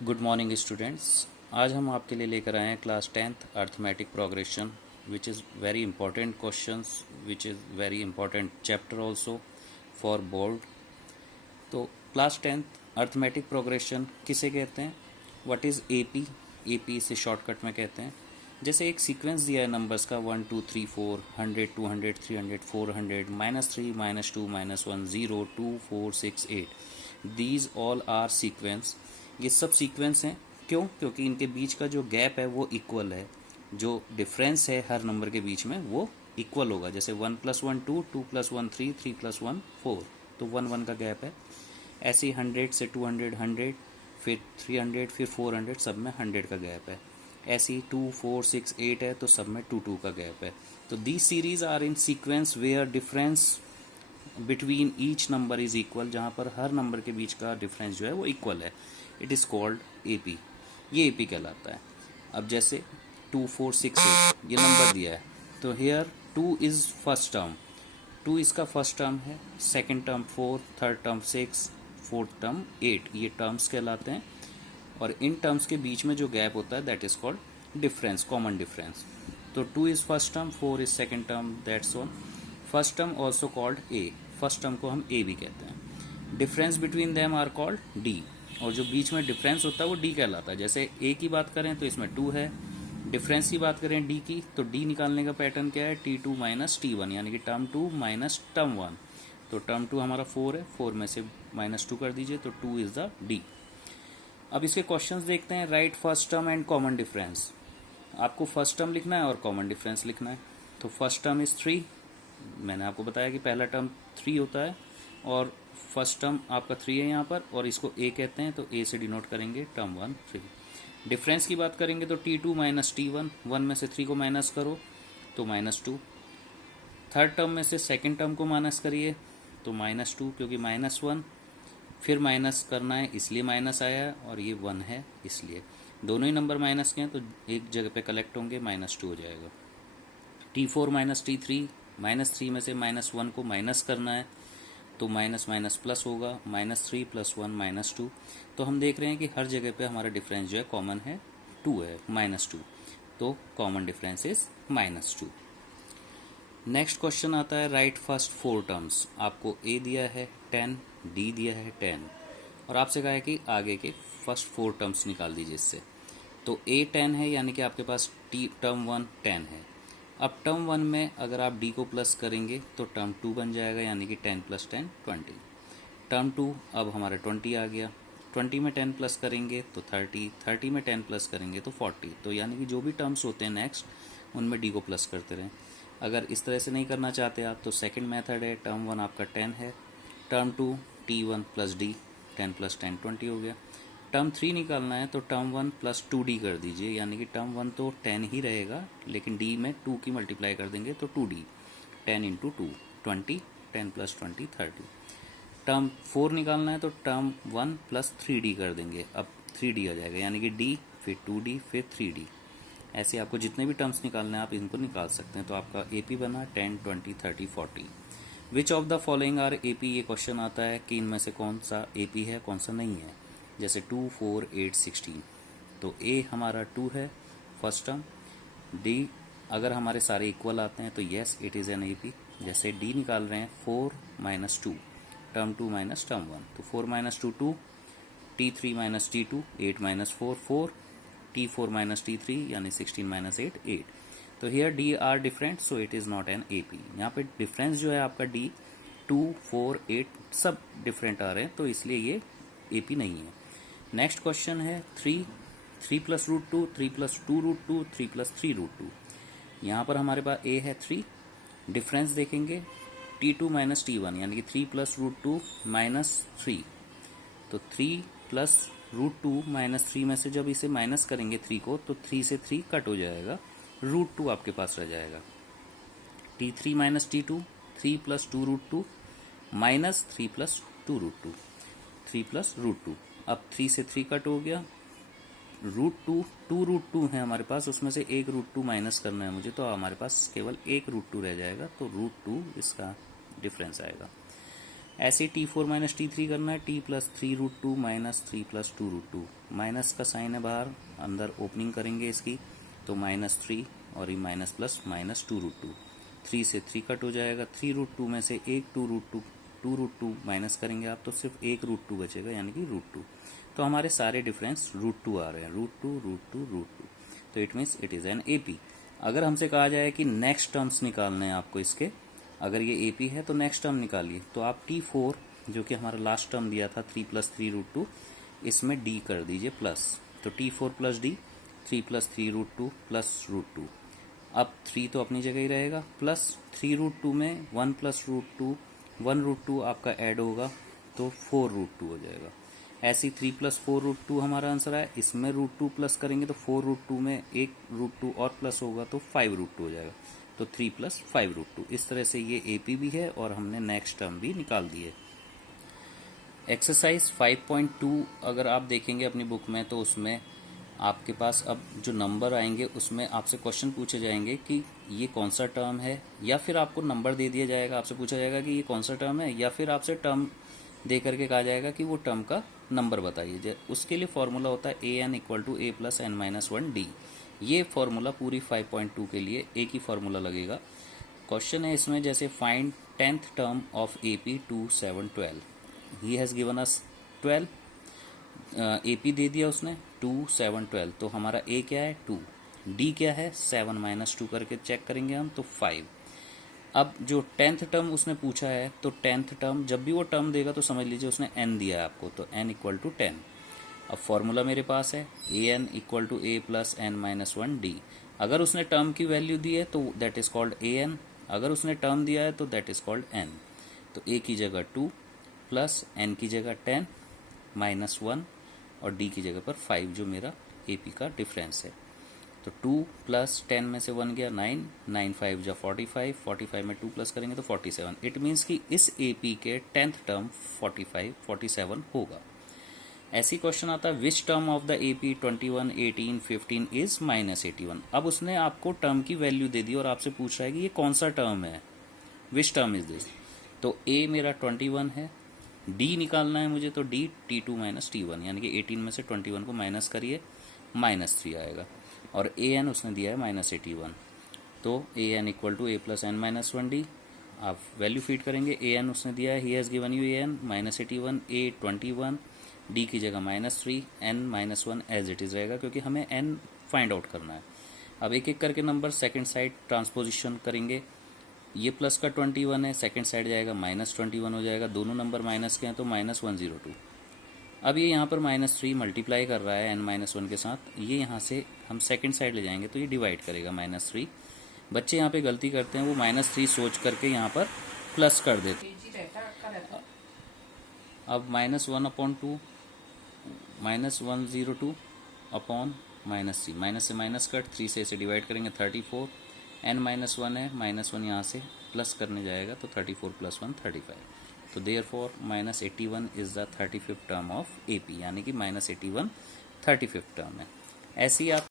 Good morning students. आज हम आपके लिए लेकर आए हैं class 10th arithmetic progression which is very important questions, which is very important chapter also for board. तो क्लास 10th अर्थमेटिक प्रोग्रेशन किसे कहते हैं? What is AP? एपी इसे शॉर्टकट में कहते हैं। जैसे एक सीक्वेंस दिया है नंबर्स का 1 2 3 4 100 200 300 400 -3 -2 -1 0 2 4 6 8। These all are sequence. ये सब सीक्वेंस हैं। क्यों? क्योंकि इनके बीच का जो गैप है वो इक्वल है। जो डिफरेंस है हर नंबर के बीच में वो इक्वल होगा। जैसे 1 + 1 2, 2 + 1 3, 3 + 1 4, तो 1 1 का गैप है। ऐसे ही 100 से 200 100, फिर 300, फिर 400, सब में 100 का गैप है। ऐसे ही 2 4 6 8 है तो सब में 2 2 का गैप है। तो these series are in sequence where difference between each number is equal, जहाँ पर हर नंबर के बीच का डिफरेंस जो है वो इक्वल है। It is called AP. ये एपी कहलाता है। अब जैसे 2 4 6 8 ये नंबर दिया है, तो हेयर 2 इज़ फर्स्ट टर्म, 2 इसका फर्स्ट टर्म है, second term 4, third term 6, fourth term 8, ये टर्म्स कहलाते हैं। और इन टर्म्स के बीच में जो गैप होता है that is called difference, common difference. तो 2 is first term, 4 is second term, that's all. First term also called a, first term को हम ए भी कहते हैं। Difference between them are called d, और जो बीच में डिफरेंस होता है वो डी कहलाता है। जैसे ए की बात करें तो इसमें 2 है, डिफरेंस की बात करें डी की तो डी निकालने का पैटर्न क्या है? T2 - T1, यानी कि टर्म 2 माइनस टर्म 1। तो टर्म 2 हमारा 4 है, 4 में से -2 कर दीजिए तो 2 इज द डी। अब इसके क्वेश्चंस देखते हैं। Right first term and common difference. आपको फर्स्ट टर्म लिखना है और कॉमन डिफरेंस लिखना है। तो फर्स्ट टर्म इज 3। मैंने आपको बताया कि पहला टर्म 3 होता है और फर्स्ट टर्म आपका 3 है यहाँ पर, और इसको ए कहते हैं तो ए से डिनोट करेंगे टर्म 1 3। डिफरेंस की बात करेंगे तो T2 - T1, 1 में से 3 को माइनस करो तो -2। थर्ड टर्म में से सेकंड टर्म को माइनस करिए तो -2, क्योंकि -1 फिर माइनस करना है इसलिए माइनस आया है, और ये 1 है इसलिए दोनों ही नंबर माइनस के हैं तो एक जगह पे कलेक्ट होंगे, -2 हो जाएगा। T4 - T3, -3 में से -1 को माइनस करना है तो माइनस माइनस प्लस होगा, -3 + 1 -2। तो हम देख रहे हैं कि हर जगह पे हमारा डिफरेंस जो है कॉमन है, 2 है, -2। तो common difference is -2। Next question आता है राइट फर्स्ट 4 टर्म्स। आपको ए दिया है 10, डी दिया है 10, और आपसे कहा है कि आगे के फर्स्ट 4 टर्म्स निकाल दीजिए इससे। तो ए 10 है, यानी कि आपके पास टर्म 1 10 है। अब टर्म 1 में अगर आप डी को प्लस करेंगे तो टर्म 2 बन जाएगा, यानी कि 10 + 10 20। टर्म 2 अब हमारा 20 आ गया, 20 में 10 प्लस करेंगे तो 30, 30 में 10 प्लस करेंगे तो 40। तो यानी कि जो भी टर्म्स होते हैं नेक्स्ट उनमें डी को प्लस करते रहें। अगर इस तरह से नहीं करना चाहते आप तो सेकंड मेथड है। टर्म 1 आपका 10 है, टर्म 2 T1 + D, 10 + 10 20 हो गया। टर्म 3 निकालना है तो टर्म 1 + 2D कर दीजिए, यानी कि टर्म 1 तो 10 ही रहेगा लेकिन D में 2 की मल्टीप्लाई कर देंगे तो 2D, 10 × 2 20, 10 + 20 30। टर्म 4 निकालना है तो टर्म 1 + 3D कर देंगे, अब 3D आ जाएगा, यानी कि D फिर 2D फिर 3D। ऐसे आपको जितने भी टर्म्स निकालने हैं आप इनको निकाल सकते हैं। तो आपका AP बना 10 20 30 40। Which of the following are AP? ये क्वेश्चन आता है कि इनमें से कौन सा AP है कौन सा नहीं है। जैसे 2 4 8 16, तो A हमारा 2 है फर्स्ट टर्म। D अगर हमारे सारे इक्वल आते हैं तो yes it is an AP। जैसे D निकाल रहे हैं 4 - 2, टर्म 2 - टर्म 1, तो 4 - 2 2, T3 - T2 8 - 4 4, T4 - T3 यानी 16 - 8 8। तो here D R different, so it is not an AP। यहाँ पे डिफरेंस जो है आपका D 2 4 8 सब डिफरेंट आ रहे हैं, तो इसलिए ये AP नहीं है। नेक्स्ट क्वेश्चन है 3 3 + √2, 3 + 2 √2, 3 + 3 √2। यहाँ पर हमारे पास A है 3, डिफरेंस देखेंगे T2 - T1, यानी कि 3 + √2 -3। तो 3 + √2 -3 में से जब इसे माइनस करेंगे 3 को तो 3 से 3 कट हो जाएगा, √2 आपके पास रह जाएगा। T3 - T2, 3 + 2 √2 -3 + 2 √2, 3 + √2। अब 3 से 3 कट हो गया, √2 2 √2 है हमारे पास, उसमें से एक √2 माइनस करना है मुझे, तो हमारे पास केवल एक √2 रह जाएगा, तो √2 इसका डिफरेंस आएगा। ऐसे T4 माइनस T3 करना है, T plus 3√2 minus 3 plus 2√2, minus का साइन है बाहर, अंदर ओपनिंग करेंगे इसकी तो -3 और ये माइनस प्लस माइनस 2√2, 3 से 3 कट हो जाएगा, 3√2 में से एक 2√2 माइनस करेंगे आप तो सिर्फ एक √2 बचेगा यानी कि √2। तो हमारे सारे डिफरेंस √2 आ रहे हैं, √2 तो it means it is an AP. अगर हमसे कहा जाए कि नेक्स्ट टर्म्स निकालने हैं आपको इसके, अगर ये एपी है तो नेक्स्ट टर्म निकालिए, तो आप T4 जो कि हमारा लास्ट टर्म दिया था 3 प्लस 3√2, इसमें D कर दीजिए प्लस, तो T4 plus D, 3 plus 3√2 plus √2। अब 3 तो अपनी जगह ही रहेगा, प्लस 3√2 में 1 प्लस √2, 1√2 आपका ऐड होगा तो 4√2 हो जाएगा। ऐसी 3 प्लस 4√2 हमारा आंसर है, इसमें √2 प्लस करेंगे तो 4√2 में एक √2 और प्लस होगा तो 5√2 हो जाएगा, तो 3 प्लस 5√2। इस तरह से ये एपी भी है और हमने नेक्स्ट टर्म भी निकाल दी है। एक्सरसाइज 5.2 अगर आप देखेंगे अपनी बुक में तो उसमें आपके पास अब जो नंबर आएंगे उसमें आपसे क्वेश्चन पूछे जाएंगे कि ये कौन सा टर्म है, या फिर आपको नंबर दे दिया जाएगा, आपसे पूछा जाएगा कि ये कौन सा टर्म है, या फिर आपसे टर्म दे करके कहा जाएगा कि वो टर्म का नंबर बताइए। उसके लिए फॉर्मूला होता है an equal to a plus n minus 1d। ये फॉर्मूला पूरी 5.2 के लिए एक ही फॉर्मूला लगेगा। क्वेश्चन है इसमें जैसे find 10th term of AP 2 7 12, he has given us 12, AP दे दिया उसने 2 7 12, तो हमारा A क्या है 2, D क्या है 7 माइनस 2 करके चेक करेंगे हम तो 5। अब जो 10th टर्म उसने पूछा है तो 10th टर्म जब भी वो टर्म देगा तो समझ लीजिए उसने n दिया है आपको, तो n इक्वल टू 10। अब फॉर्मूला मेरे पास है an equal to a plus n minus 1d। अगर उसने टर्म की वैल्यू दी है तो दैट इज कॉल्ड an, अगर उसने टर्म दिया है तो दैट इज कॉल्ड n। तो a की जगह 2 प्लस n की जगह 10 माइनस 1 और d की जगह पर 5 जो मेरा AP का डिफरेंस है। तो 2 प्लस 10 में से 1 गया 9, 9 5 जा 45, 45 में 2 प्लस करेंगे तो 47। इट मीन्स कि इस AP के 10th टर्म 47 होगा। ऐसी क्वेश्चन आता है which term of the AP 21 18 15 is minus 81। अब उसने आपको टर्म की वैल्यू दे दी और आपसे पूछ रहा है कि ये कौन सा टर्म है, विच टर्म इज दिस। तो A मेरा 21 है, D निकालना है मुझे, तो D T2 माइनस T1 यानी कि 18 में से 21 को माइनस करिए, -3 आएगा। और an उसने दिया है -81, तो an equal to a plus n minus 1d। आप वैल्यू फीड करेंगे, an उसने दिया है, he has given you an -81, a 21, d की जगह -3, n -1 एज इट इज़ रहेगा क्योंकि हमें n फाइंड आउट करना है। अब एक एक करके नंबर सेकंड साइड ट्रांसपोजिशन करेंगे, ये प्लस का 21 है, सेकंड साइड जाएगा -21 हो जाएगा, दोनों नंबर माइनस के हैं तो -102। अब ये यहाँ पर -3 मल्टीप्लाई कर रहा है n-1 के साथ, ये यहाँ से हम सेकंड साइड ले जाएंगे तो ये डिवाइड करेगा -3। बच्चे यहाँ पे गलती करते हैं, वो -3 सोच करके यहाँ पर प्लस कर देते हैं। अब -1/2 -102 अपॉन -3, माइनस से माइनस कट, 3 से इसे डिवाइड करेंगे 34, n-1 है, -1 यहाँ से प्लस करने जाएगा तो 34 + 1 35। तो therefore -81 is the 35th term of AP, यानी कि -81 35th टर्म है। ऐसी आप